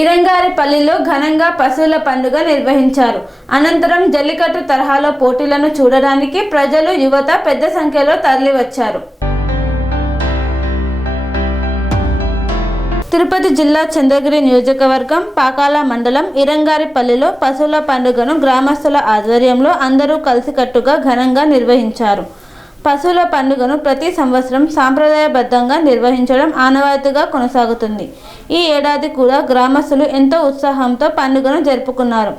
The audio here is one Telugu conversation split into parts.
ఇరంగారిపల్లిలో ఘనంగా పశువుల పండుగ నిర్వహించారు. అనంతరం జల్లికట్టు తరహాలో పోటీలను చూడడానికి ప్రజలు, యువత పెద్ద సంఖ్యలో తరలివచ్చారు. తిరుపతి జిల్లా చంద్రగిరి నియోజకవర్గం పాకాల మండలం ఇరంగారిపల్లిలో పశువుల పండుగను గ్రామస్తుల ఆధ్వర్యంలో అందరూ కలిసికట్టుగా ఘనంగా నిర్వహించారు. పశువుల పండుగను ప్రతి సంవత్సరం సాంప్రదాయబద్ధంగా నిర్వహించడం ఆనవాయితీగా కొనసాగుతుంది. ఈ ఏడాది కూడా గ్రామస్తులు ఎంతో ఉత్సాహంతో పండుగను జరుపుకున్నారు.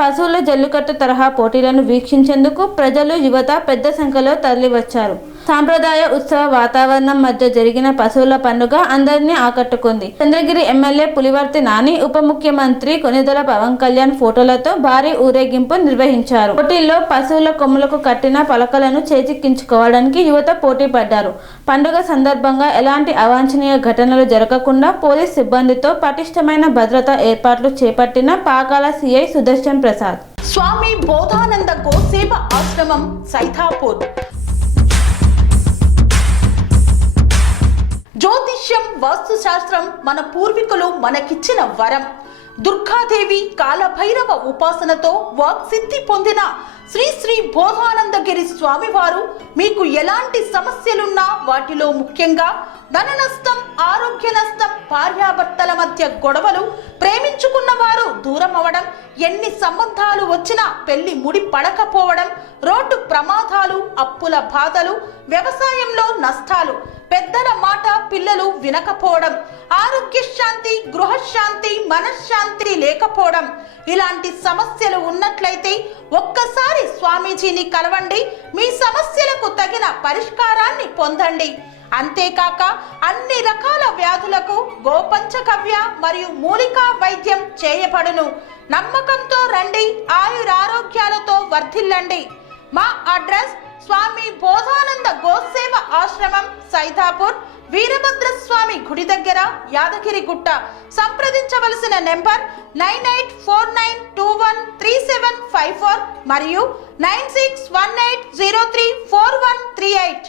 పశువుల జల్లికట్టు తరహా పోటీలను వీక్షించేందుకు ప్రజలు, యువత పెద్ద సంఖ్యలో తరలివచ్చారు. సాంప్రదాయ ఉత్సవ వాతావరణం మధ్య జరిగిన పశువుల పండుగ అందరినీ ఆకట్టుకుంది. చంద్రగిరి ఎమ్మెల్యే పులివర్తి నాని, ఉప ముఖ్యమంత్రి కొనిదెల పవన్ కళ్యాణ్ ఫోటోలతో భారీ ఊరేగింపు నిర్వహించారు. పోటీల్లో పశువుల కొమ్ములకు కట్టిన పలకలను చేజిక్కించుకోవడానికి యువత పోటీ పడ్డారు. పండుగ సందర్భంగా ఎలాంటి అవాంఛనీయ ఘటనలు జరగకుండా పోలీస్ సిబ్బందితో పటిష్టమైన భద్రతా ఏర్పాట్లు చేపట్టిన పాకాల సిఐ సుదర్శన్ ప్రసాద్. స్వామి బోధానంద గోసేవ ఆశ్రమం సైథాపూర్. జ్యోతిష్యం, వాస్తుశాస్త్రం మన పూర్వీకులు మనకిచ్చిన వరం. దుర్గాదేవి, కాలభైరవ ఉపాసనతో వాక్సిద్ధి పొందిన శ్రీ శ్రీ బోధానందగిరి స్వామివారు మీకు ఎలాంటి సమస్యలున్నా, వాటిలో ముఖ్యంగా ధన నష్టం, ఆరోగ్య నష్టం, భార్యాభర్తల మధ్య గొడవలు, ప్రేమించుకున్న వారు దూరం అవడం, ఎన్ని సంబంధాలు వచ్చినా పెళ్లి ముడి పడకపోవడం, రోడ్డు ప్రమాదాలు, అప్పుల బాధలు, వ్యవసాయంలో నష్టాలు, పెద్దల మాట పిల్లలు వినకపోవడం, ఆరోగ్య శాంతి, గృహశాంతి, మనశ్శాంతి లేకపోవడం, ఇలాంటి సమస్యలు ఉన్నట్లయితే ఒక్కసారి స్వామీజీని కలవండి. మీ సమస్యలకు తగిన పరిష్కారాన్ని పొందండి. అంతేకాక అన్ని రకాల వ్యాధులకు గోపంచకవ్య మరియు మూలికా వైద్యం చేయబడును. నమ్మకంతో రండి, ఆయురారోగ్యాలతో వర్ధిల్లండి. మా అడ్రస్ స్వామి బోధానంద గోసేవ ఆశ్రమం, సైథాపూర్, వీరభద్రస్వామి గుడి దగ్గర, యాదగిరిగుట్ట. సంప్రదించవలసిన నెంబర్ 9849213754 మరియు 9618034138.